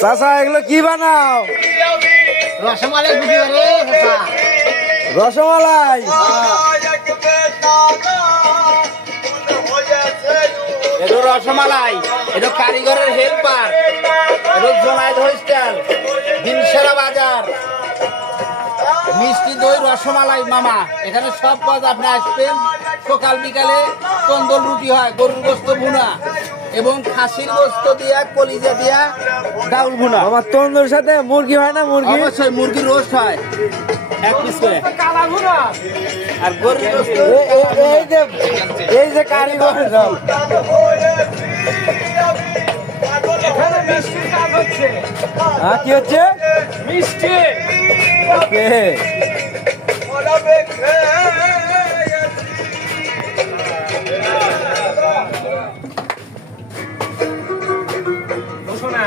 চাচা এগুলো কি বানাও? রসমালাই গুটি রে চাচা। রসমালাই। এটা রসমালাই, এটা কারিগরের হেল্পার, এটা জোনায়েদ হোস্টেল, দিনসেরা বাজার, মিষ্টি দই রসমালাই মামা। এখানে সব পদ আপনি আসবেন। সকাল বিকালে তন্দুর রুটি হয়, গরুর গোস্ত ভুনা এবং খাসির গোস্ত দিয়া কলিজা দিয়া ডাউল ভুনা। আমার তন্দুর সাথে মুরগি হয় না? মুরগি অবশ্যই মুরগির রোস্ট হয় এক পিস করে, আর গরুর গোস্ত এই যে কারিগর সব। হ্যাঁ, কি হচ্ছে? মিষ্টি ওকে। শোনা